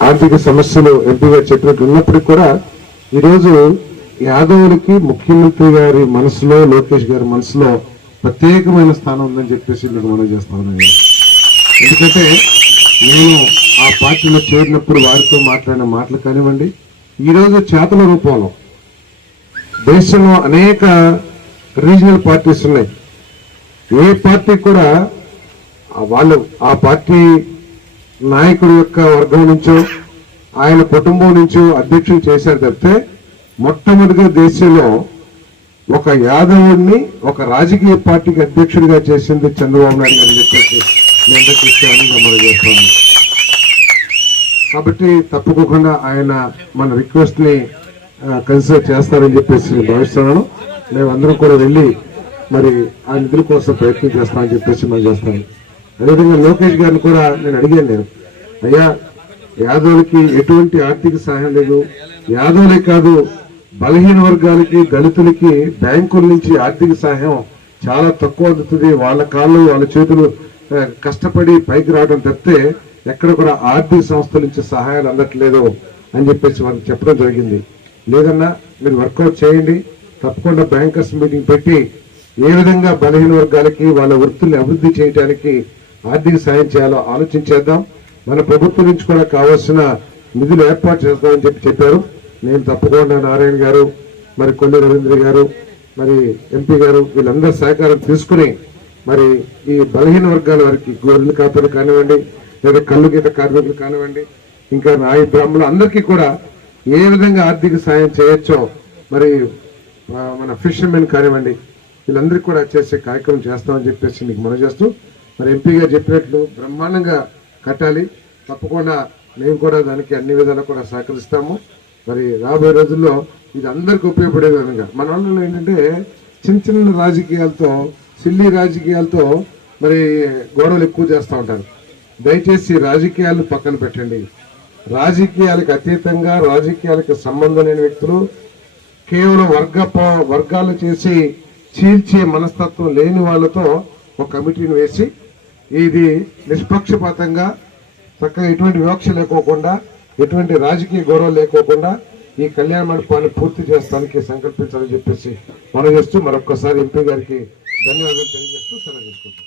ఆర్థిక సమస్యలు ఎంపీగా చెప్పినట్టు ఉన్నప్పటికీ కూడా ఈరోజు యాదవులకి ముఖ్యమంత్రి గారి మనసులో, లోకేష్ గారి మనసులో ప్రత్యేకమైన స్థానం ఉందని చెప్పేసి మీకు మనం చేస్తా ఉన్నాను. ఎందుకంటే నేను ఆ పార్టీలో చేరినప్పుడు వారితో మాట్లాడిన మాటలు కానివ్వండి, ఈరోజు చేతల రూపంలో దేశంలో అనేక రీజనల్ పార్టీస్ ఉన్నాయి. ఏ పార్టీ కూడా వాళ్ళు ఆ పార్టీ నాయకుడి యొక్క వర్గం నుంచో ఆయన కుటుంబం నుంచో అధ్యక్షులు చేశారు తప్పితే మొట్టమొదటిగా దేశంలో ఒక యాదవుడిని ఒక రాజకీయ పార్టీకి అధ్యక్షుడిగా చేసింది చంద్రబాబు నాయుడు గారు చెప్పేసి నేను చేస్తాను. కాబట్టి తప్పకుండా ఆయన మన రిక్వెస్ట్ ని కన్సిడర్ చేస్తారని చెప్పేసి భావిస్తున్నాను. మేమందరం కూడా వెళ్ళి మరి ఆ నిధుల కోసం ప్రయత్నం చేస్తామని చెప్పేసి మనం చేస్తాను. అదేవిధంగా లోకేష్ గారిని కూడా నేను అడిగాను, అయ్యా యాదవులకి ఎటువంటి ఆర్థిక సహాయం లేదు, యాదవులే కాదు బలహీన వర్గాలకి దళితులకి బ్యాంకుల నుంచి ఆర్థిక సహాయం చాలా తక్కువ అందుతుంది, వాళ్ళ కాళ్ళు వాళ్ళ చేతులు కష్టపడి పైకి రావడం తప్పితే ఎక్కడ కూడా ఆర్థిక సంస్థల నుంచి సహాయాలు అందట్లేదు అని చెప్పేసి వాళ్ళకి చెప్పడం జరిగింది. లేదన్నా మీరు వర్కౌట్ చేయండి, తప్పకుండా బ్యాంకర్స్ మీటింగ్ పెట్టి ఏ విధంగా బలహీన వర్గాలకి వాళ్ళ వృత్తుల్ని అభివృద్ధి చేయడానికి ఆర్థిక సాయం చేయాలో ఆలోచించేద్దాం, మన ప్రభుత్వం నుంచి కూడా కావాల్సిన నిధులు ఏర్పాటు చేస్తామని చెప్పారు. నేను తప్పకుండా నారాయణ గారు, మరి కొల్లి రవీంద్ర గారు, మరి ఎంపీ గారు వీళ్ళందరూ సహకారం తీసుకుని మరి ఈ బలహీన వర్గాల వారికి గొర్రెల కాపలు కానివ్వండి, లేదా కళ్ళు గీత కార్మికులు కానివ్వండి, ఇంకా నాయ బ్రాహ్మణులు అందరికీ కూడా ఏ విధంగా ఆర్థిక సాయం చేయొచ్చో మరి మన ఫిషర్మెన్ కానివ్వండి వీళ్ళందరికీ కూడా చేసే కార్యక్రమం చేస్తామని చెప్పేసి మీకు మనం చేస్తూ, మరి ఎంపీ గారు చెప్పినట్లు బ్రహ్మాండంగా కట్టాలి, తప్పకుండా మేము కూడా దానికి అన్ని విధాలు కూడా సహకరిస్తాము. మరి రాబోయే రోజుల్లో ఇది అందరికీ ఉపయోగపడే విధంగా మన వాళ్ళు ఏంటంటే చిన్న చిన్న రాజకీయాలతో, సిల్లీ రాజకీయాలతో మరి గొడవలు ఎక్కువ చేస్తూ ఉంటారు. దయచేసి రాజకీయాలను పక్కన పెట్టండి. రాజకీయాలకు అతీతంగా రాజకీయాలకు సంబంధం లేని వ్యక్తులు కేవలం వర్గాలు చేసి చీల్చే మనస్తత్వం లేని వాళ్ళతో ఒక కమిటీని వేసి ఇది నిష్పక్షపాతంగా చక్కగా ఎటువంటి వివక్ష లేకోకుండా ఎటువంటి రాజకీయ గౌరవం లేకోకుండా ఈ కళ్యాణ మండపాన్ని పూర్తి చేస్తానికి సంకల్పించాలని చెప్పేసి మనం చేస్తూ మరొక్కసారి ఎంపీ గారికి ధన్యవాదాలు తెలియజేస్తూ సెలవు తీసుకుంటాం.